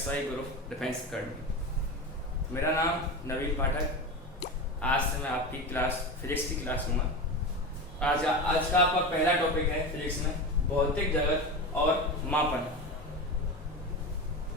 SY group defence academy. मेरा नाम नवीन पाठक। आज से मैं आपकी क्लास फिजिक्स की क्लास लूँगा। आज का आपका पहला टॉपिक है फिजिक्स में भौतिक जगत और मापन।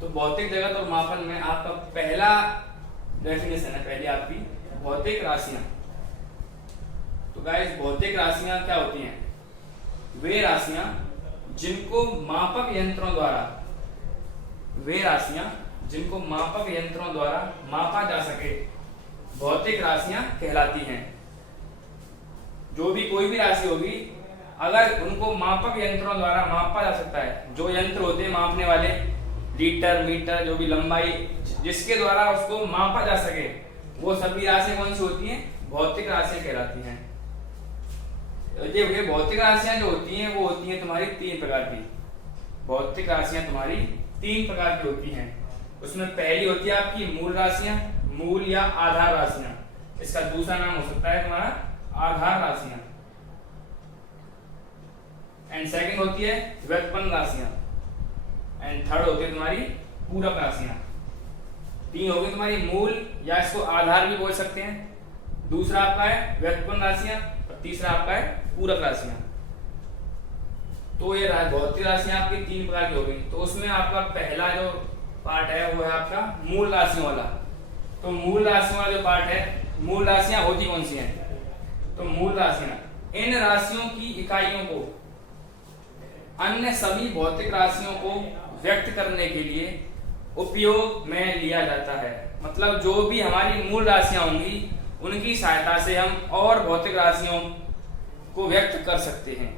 तो भौतिक जगत और मापन में आपका पहला डेफिनेशन है, पहली आपकी भौतिक राशियां। तो गाइस, भौतिक राशियां क्या होती हैं? वे राशियां जिनको मापक यंत्रों द्वारा मापा जा सके भौतिक राशियां कहलाती हैं। जो भी कोई भी राशि होगी, अगर उनको मापक यंत्रों द्वारा मापा जा सकता है, जो यंत्र होते हैं मापने वाले, लीटर, मीटर, जो भी लंबाई जिसके द्वारा उसको मापा जा सके, वो सभी राशियां कौन सी होती हैं? भौतिक राशियां कहलाती हैं। ये भौतिक राशियां जो होती हैं वो होती हैं तुम्हारी तीन प्रकार की। भौतिक राशियां तुम्हारी तीन प्रकार की होती हैं। उसमें पहली होती है आपकी मूल राशियां, मूल या आधार राशियां। इसका दूसरा नाम हो सकता है तुम्हारा आधार राशियां। एंड सेकंड होती है व्युत्पन्न राशियां। एंड थर्ड होती है तुम्हारी पूरक राशियां। तीन होगी तुम्हारी मूल, या इसको आधार भी बोल सकते हैं। दूसरा आपका है व्युत्पन्न राशियां और तीसरा आपका है पूरक राशियां। तो ये भौतिक राशियां आपकी तीन प्रकार की हो गई। तो उसमें आपका पहला जो पार्ट है वो है आपका मूल राशियों वाला। तो मूल राशियों वाला जो पार्ट है, मूल राशियां होती कौन सी हैं? तो मूल राशियां इन राशियों की इकाइयों को अन्य सभी भौतिक राशियों को व्यक्त करने के लिए उपयोग में लिया जाता है। मतलब जो भी हमारी मूल राशियां होंगी उनकी सहायता से हम और भौतिक राशियों को व्यक्त कर सकते हैं।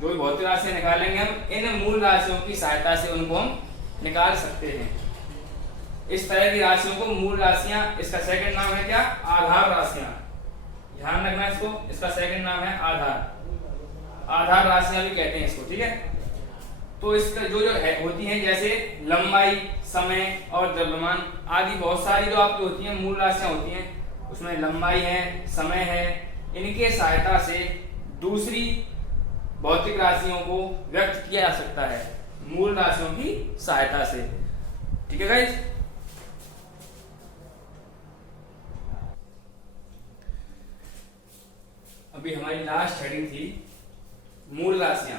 जो भी भौतिक राशियां निकालेंगे हम इन मूल राशियों की सहायता से उनको हम निकाल सकते हैं। इस तरह की राशियों को मूल राशियां, इसका सेकंड नाम है क्या? आधार राशियां। ध्यान रखना इसको, इसका सेकंड नाम है आधार राशियां भी कहते हैं इसको, ठीक है। तो इसका जो है होती हैं, जैसे लंबाई, समय और द्रव्यमान आदि बहुत सारी जो आपकी होती हैं मूल राशियां होती हैं। उसमें लंबाई है, समय है, इनके सहायता से दूसरी भौतिक राशियों को व्यक्त किया जा सकता है मूल राशियों की सहायता से। ठीक है गाइस। अभी हमारी लास्ट हेडिंग थी मूल राशियां।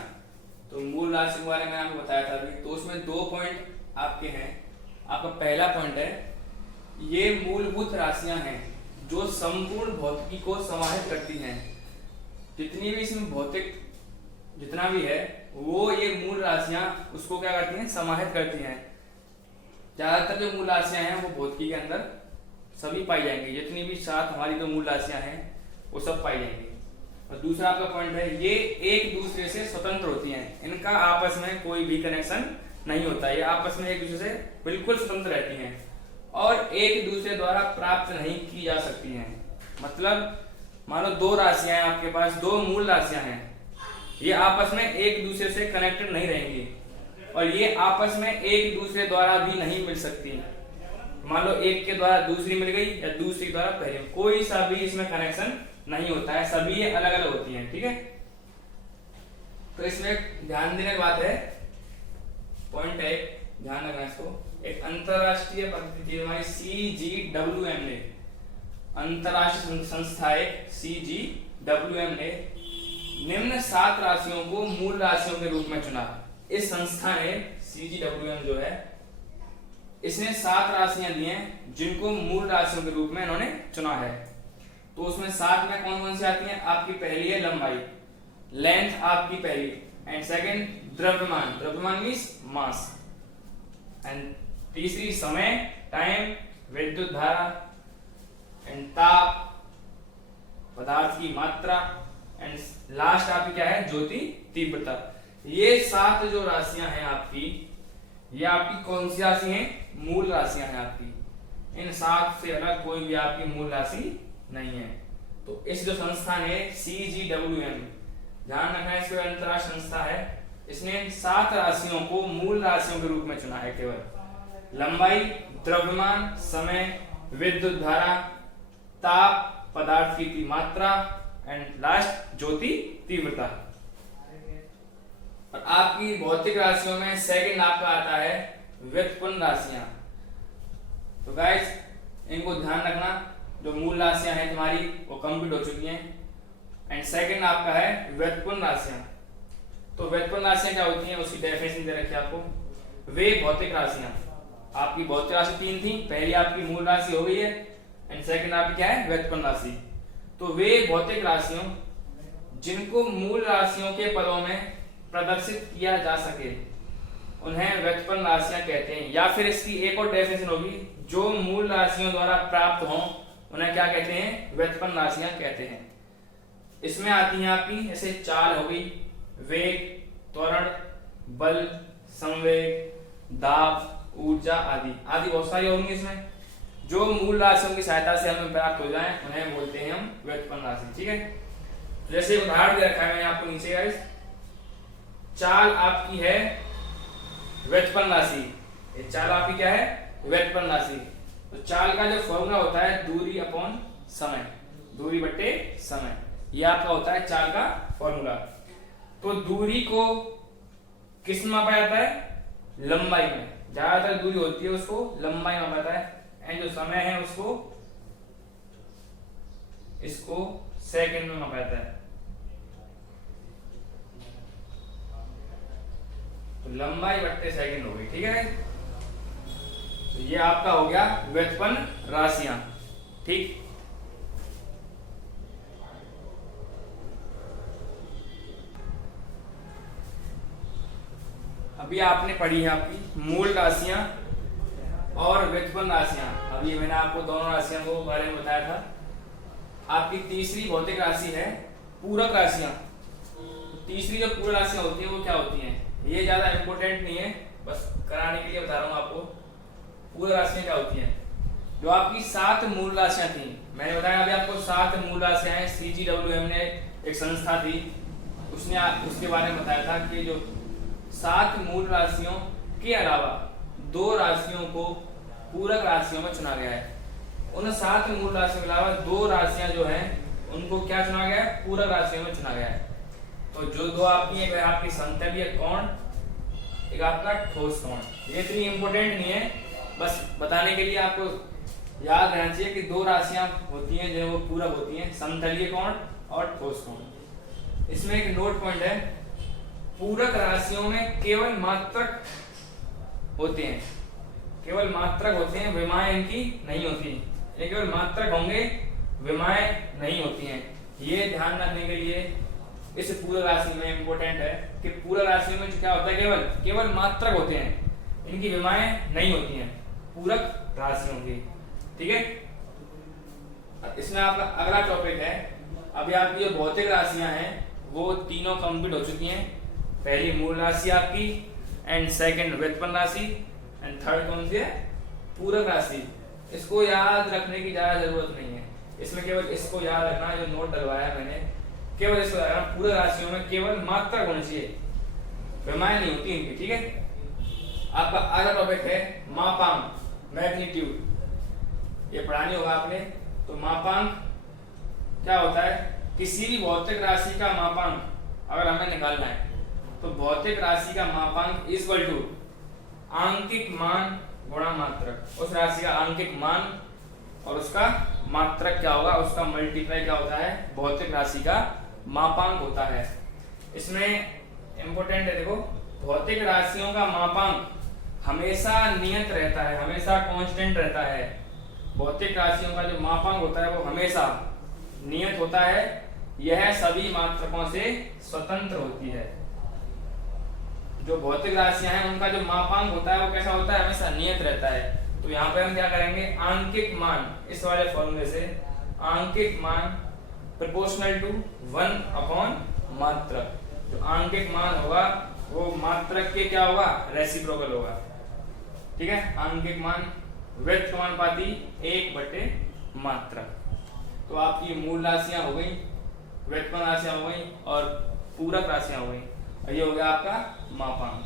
तो मूल राशि के बारे में आपको बताया था अभी। तो उसमें दो पॉइंट आपके हैं। आपका पहला पॉइंट है, ये मूलभूत राशियां हैं जो संपूर्ण भौतिकी को समाहित करती हैं। जितनी भी इसमें भौतिक जितना भी है वो ये मूल राशियां उसको क्या करती हैं? समाहित करती हैं। ज्यादातर जो मूल राशियां हैं वो भौतिकी के अंदर सभी पाई जाएंगी। जितनी भी 7 हमारी जो मूल राशियां हैं वो सब पाई जाएंगी। और दूसरा आपका पॉइंट है, ये एक दूसरे से स्वतंत्र होती हैं। इनका आपस में कोई भी कनेक्शन नहीं होता। ये आपस में एक दूसरे से बिल्कुल स्वतंत्र रहती हैं और एक दूसरे द्वारा प्राप्त नहीं की जा सकती हैं। मतलब मान लो दो राशियां हैं आपके पास, दो मूल राशियां हैं, ये आपस में एक दूसरे से कनेक्टेड नहीं रहेंगी और ये आपस में एक दूसरे द्वारा भी नहीं मिल सकती। मान लो एक के द्वारा दूसरी मिल गई या दूसरी द्वारा पहले, कोई सा भी इसमें कनेक्शन नहीं होता है, सभी ये अलग अलग होती हैं। ठीक है। तो इसमें ध्यान देने की बात है, पॉइंट है, ध्यान रखना इसको। एक अंतरराष्ट्रीय पद्धति हमारी CGWM ने, अंतरराष्ट्रीय संस्था है CGWM ने निम्न 7 राशियों को मूल राशियों के रूप में चुना। इस संस्था ने, CGWM जो है, इसने 7 राशियां दी हैं जिनको मूल राशियों के रूप में इन्होंने चुना है। तो उसमें 7 में कौन कौन सी आती हैं? आपकी पहली है लंबाई, लेंथ आपकी पहली। एंड सेकंड द्रव्यमान, द्रव्यमान मींस मास। एंड तीसरी समय, टाइम, विद्युत धारा। एंड ताप, पदार्थ की मात्रा। एंड लास्ट आपकी क्या है? ज्योति तीव्रता। ये 7 जो राशियां हैं आपकी, ये आपकी कौन सी राशि हैं? मूल राशियां हैं आपकी। इन 7 से अलग कोई भी आपकी मूल राशि नहीं है। तो इस जो संस्थान है CGWM, ध्यान रखना है, इसको अंतरराष्ट्रीय संस्था है, इसने 7 राशियों को मूल राशियों के रूप में चुना है। केवल लंबाई, द्रव्यमान, समय, विद्युत धारा, ताप, पदार्थ की मात्रा एंड लास्ट ज्योति तीव्रता। और आपकी भौतिक राशियों में सेकंड आपका आता है व्युत्पन्न राशियां। तो गाइस इनको ध्यान रखना, जो मूल राशियां हैं तुम्हारी वो कंप्लीट हो चुकी हैं। एंड सेकंड आपका है व्युत्पन्न राशियां। तो व्युत्पन्न राशियां क्या होती हैं उसकी डेफिनेशन दे रखी है आपको। वे भौतिक राशियां, आपकी भौतिक राशि 3 थी, पहली आपकी मूल राशि हो गई है एंड सेकंड आपकी क्या है व्युत्पन्न राशि। तो वे भौतिक राशियों जिनको मूल राशियों के पदों में प्रदर्शित किया जा सके उन्हें व्युत्पन्न राशियां कहते हैं। या फिर इसकी एक और डेफिनेशन होगी, जो मूल राशियों द्वारा प्राप्त हों उन्हें क्या कहते हैं व्युत्पन्न राशियां कहते हैं। इसमें आती हैं आपकी जैसे चाल हो गई, वेग, त्वरण, बल, संवेग, दाब, ऊर्जा आदि आदि बहुत सारी होंगी। इसमें जो मूल राशियों की सहायता से हमें प्राप्त हो जाए उन्हें बोलते हैं हम व्युत्पन्न राशि। ठीक है, जैसे उदाहरण दे रखा है मैंने आपको नीचे गाइस, चाल आपकी है व्युत्पन्न राशि, ये चाल आपकी क्या है व्युत्पन्न राशि। तो चाल का जो फॉर्मूला होता है दूरी अपॉन समय, दूरी बट्टे समय, ये आपका होता है चाल का फॉर्मूला। तो दूरी को किस में मापा जाता है लंबाई में, ज्यादातर दूरी होती है उसको लंबाई में मापा जाता है, एंड जो समय है उसको इसको सेकंड में मापा जाता है। तो लंबाई बट्टे सेकंड हो गई। ठीक है, तो ये आपका हो गया व्युत्पन्न राशियां। ठीक, अभी आपने पढ़ी है आपकी मूल राशियां और व्युत्पन्न राशियां। अभी मैंने आपको दोनों राशियों को बारे में बताया था। आपकी तीसरी भौतिक राशि है पूरक राशियां। तो तीसरी जो पूरक राशियां होती है वो क्या होती हैं, ये ज्यादा इंपॉर्टेंट नहीं है, बस कराने के लिए बता रहा हूं आपको। पूरक राशियां क्या होती हैं, जो आपकी 7 मूल राशियां थी, मैंने बताया अभी आपको 7 मूल राशियां हैं। CGWM ने एक संस्था थी, उसने उसके बारे में बताया था कि जो 7 मूल राशियों के अलावा 2 राशियों को पूरक राशियों में चुना गया है। उन 7 मूल राशियों के अलावा 2 राशियां जो हैं उनको क्या चुना गया है पूरक राशियों में चुना गया है। तो जो 2 आपकी, एक आपकी समतलीय कोण, एक आपका ठोस कोण। ये इतनी इंपॉर्टेंट नहीं है, बस बताने के लिए आपको याद रहना चाहिए कि 2 राशियां होती हैं जो वो पूरक होती हैं, समतलीय कोण और ठोस कोण। इसमें एक नोट पॉइंट है, पूरक राशियों में केवल मात्रक होते हैं, केवल मात्रक होते हैं, विमाएं इनकी नहीं होती। ये केवल मात्रक होंगे, विमाएं नहीं होती हैं। ये ध्यान रखने के लिए इस पूरक राशि में इंपॉर्टेंट है कि पूरक राशियों में क्या होता है, केवल मात्रक होते हैं, इनकी विमाएं नहीं होती हैं पूरक राशियों की। ठीक है, इसमें आपका अगला टॉपिक है, अभी आपकी जो भौतिक राशियां हैं वो तीनों कंप्लीट हो चुकी हैं। पहली मूल राशि आपकी, एंड सेकंड व्युत्पन्न राशि, एंड थर्ड कौन सी है पूरक राशि। इसको याद रखने की ज्यादा जरूरत नहीं है, इसमें केवल इसको याद रखना, जो नोट डलवाया मैंने, केवल इसको याद रखना, पूरक राशियों में केवल मात्रक होनी चाहिए, विमाएं नहीं होती इनकी। ठीक है, आपका अगला टॉपिक है मापांक, मैग्नीट्यूड। ये पढ़ानी होगा आपने। तो मापांक क्या होता है, किसी भी भौतिक राशि का मापांक अगर हमें निकालना है तो भौतिक राशि का मापांक इक्वल टू आंकिक मान गुणा मात्रक। उस राशि का आंकिक मान और उसका मात्रक क्या होगा, उसका मल्टीप्लाई क्या होता है, भौतिक राशि का मापांक होता है। इसमें इंपॉर्टेंट है, देखो भौतिक राशियों का मापांक हमेशा नियत रहता है, हमेशा कांस्टेंट रहता है। भौतिक राशियों का जो मापांक होता है वो हमेशा नियत होता है, यह सभी मात्रकों से स्वतंत्र होती है। जो भौतिक राशियां हैं उनका जो मापांक होता है वो कैसा होता है, हमेशा नियत रहता है। तो यहाँ पे हम क्या करेंगे, आंकिक मान, इस वाले फॉर्मूले से आंकिक मान प्रोपोर्शनल टू 1 अपॉन मात्रक। जो आंकिक मान होगा वो मात्रक के क्या होगा, रेसिप्रोकल होगा। ठीक है, आंकिक मान व्युत्क्रमानुपाती 1/, मात्रक। तो आपकी मूल राशियां हो गई, व्युत्पन्न राशियां हो गई और पूरक राशियां हो गई, और ये हो गया आपका मापांक।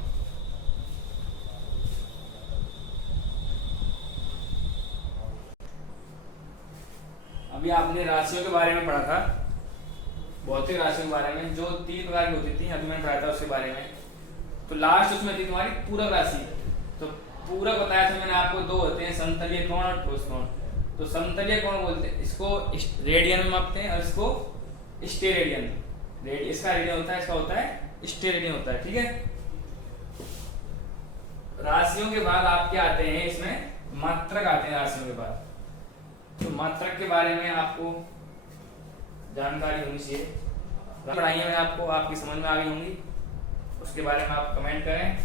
अभी आपने राशियों के बारे में पढ़ा था, भौतिक राशियों के बारे में, जो 3 प्रकार की होती थी, अभी मैंने पढ़ा था उसके बारे में। तो लास्ट उसमें थी तुम्हारी पूरक राशि। तो पूरा बताया था मैंने आपको, दो होते हैं, समतलीय कोण और ठोस कोण। तो समतलीय कोण बोलते हैं इसको, रेडियन में मापते हैं, और इसको स्टेरेडियन। इसका रेडियन होता है, इसका होता है स्टेरेडियन होता है, ठीक है। राशियों के बाद आपके आते हैं इसमें मात्रक आते हैं राशियों के बाद। तो मात्रक के बारे में आपको जानकारी होनी चाहिए। पढ़ाई में आपको, आपकी समझ में आ गई होंगी, उसके बारे में आप कमेंट करें,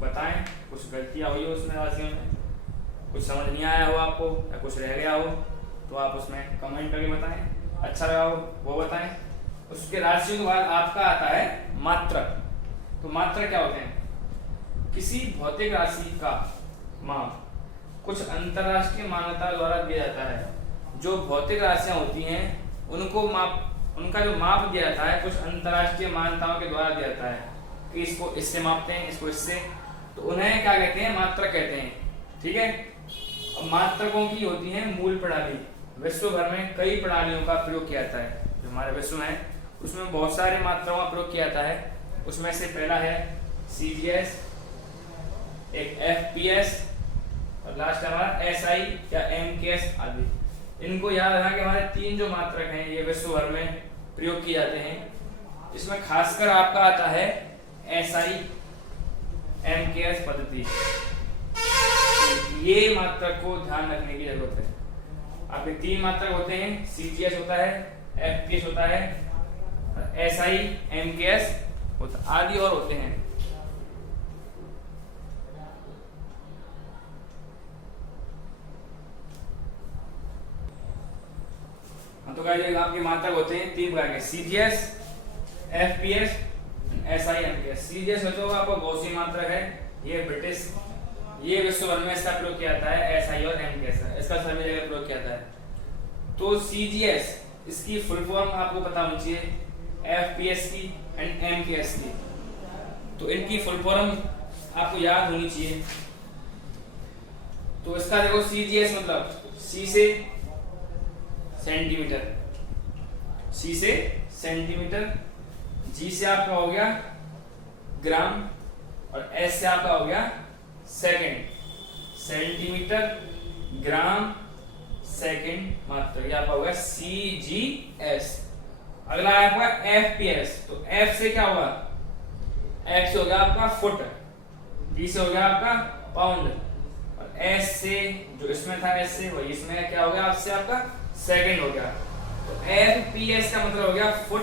बताएं कुछ गलतियां हुई हो उसमें, राशियों में कुछ समझ नहीं आया हो आपको या कुछ रह गया हो तो आप उसमें कमेंट करके बताएं, अच्छा लगा हो वो बताएं। उसके राशियों के बाद आपका आता है मात्रक। तो मात्रक क्या होते हैं? किसी भौतिक राशि का माप कुछ अंतरराष्ट्रीय मान्यता द्वारा दिया जाता है। जो भौतिक राशियां होती हैं उनको उनका जो माप दिया जाता है कुछ अंतरराष्ट्रीय मान्यताओं के द्वारा दिया जाता है कि इसको इससे मापते हैं, इसको इससे, तो उन्हें क्या कहते हैं? मात्रक कहते हैं, ठीक है। अब मात्रकों की होती है मूल प्रणाली। विश्व भर में कई प्रणालियों का प्रयोग किया जाता है। जो हमारे विश्व में है उसमें बहुत सारे मात्राओं का प्रयोग किया जाता है। उसमें से पहला है CGS, एक FPS, और लास्ट हमारा SI या MKS आदि। इनको याद रखना कि हमारे तीन जो मात्रक हैं ये विश्व भर में प्रयोग किए जाते हैं। इसमें खासकर आपका आता है SI MKS पद्धति। तो ये मात्रक को ध्यान रखने की जरूरत है। आपके तीन मात्रक होते हैं, CGS होता है, FPS होता है, SI MKS होता, आदि और होते हैं। तो गाइस आपके मात्रक होते हैं तीन प्रकार के, CGS, FPS, SI MKS। CGS तो आपका गौसी मात्रक है, ये ब्रिटिश, ये विश्व भर में इसका प्रयोग किया जाता है। SI और MKS इसका सभी जगह प्रयोग किया जाता है। तो CGS इसकी फुल फॉर्म आपको पता होनी चाहिए, FPS की एंड MKS की। तो इनकी फुल फॉर्म आपको याद होनी चाहिए। तो इसका देखो CGS मतलब C से सेंटीमीटर, C से सेंटीमीटर, G से आपका हो गया ग्राम, और S से आपका हो गया सेकंड। सेंटीमीटर, ग्राम, सेकंड मात्रक, ये आपका हो गया CGS। अगला है आपका FPS। तो F से क्या होगा? F से हो गया आपका फुट, P से हो गया आपका पाउंड, और S से जो इसमें था S से वही इसमें क्या हो गया आपसे आपका सेकंड हो गया। तो FPS का मतलब हो गया फुट,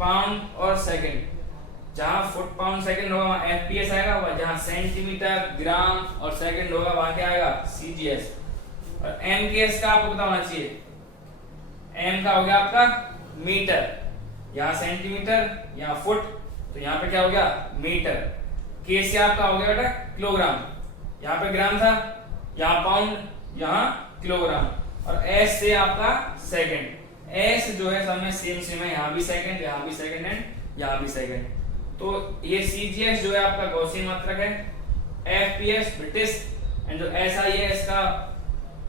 पाउंड और सेकंड। जहां फुट, पाउंड, सेकंड होगा वहां FPS आएगा, वहां जहां सेंटीमीटर, ग्राम और सेकंड होगा वहां क्या आएगा? CGS। और MKS का आपको पता होना चाहिए, M का हो गया आपका मीटर, यहाँ सेंटीमीटर, यहाँ फुट, तो यहाँ पे क्या हो गया? मीटर। K से आपका हो गया बेटा किलोग्राम, यहाँ पे ग्राम था, यहाँ पाउंड, यहाँ किलोग्राम, और S से आपका सेकंड। S जो है सब में सेम है, यहाँ भी सेकंड, यहाँ भी सेकंड एंड यहाँ भी सेकंड। तो ये CGS जो है आपका गौसी मात्रक है, FPS ब्रिटिश, एंड जो SI है इसका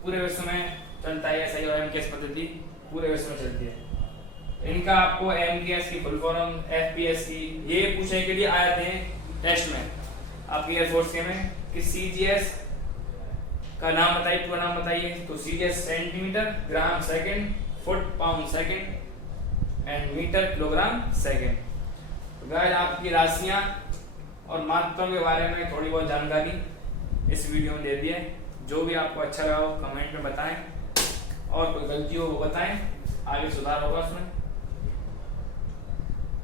पूरे विश्व में चलता है। SI और MKS पद्धति पूरे विश्व में चलती है। इनका आपको MKS की फुल फॉर्म, FPS की ये पूछने के लिए आए थे टेस्ट में आपकी एयरफोर्स के में कि CGS का नाम बताइए, पूरा नाम बताइए। तो CGS centimetre, gram, second, foot, pound, second and metre, kilogram, second. तो गाइस आपकी राशियां और मात्राओं के बारे में थोड़ी बहुत जानकारी इस वीडियो में दे दी है। जो भी आपको अच्छा लगा हो कमेंट में बताएं, और कोई गलती हो वो बताएं, आगे सुधार होगा उसमें।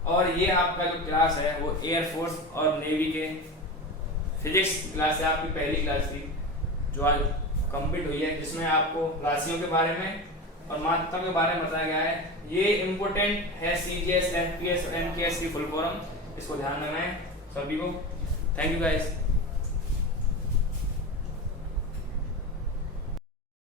और ये आपका जो क्लास है वो एयरफोर्स और नेवी के फिजिक्स क्लास है, आपकी पहली क्लास थी जो आज कंप्लीट हुई है, जिसमें आपको राशियों के बारे में और मात्राओं के बारे में बताया गया है। ये इम्पोर्टेंट है CGS, FPS और MKS की फुल फॉर्म, इसको ध्यान रखना है सभी को। Thank you guys.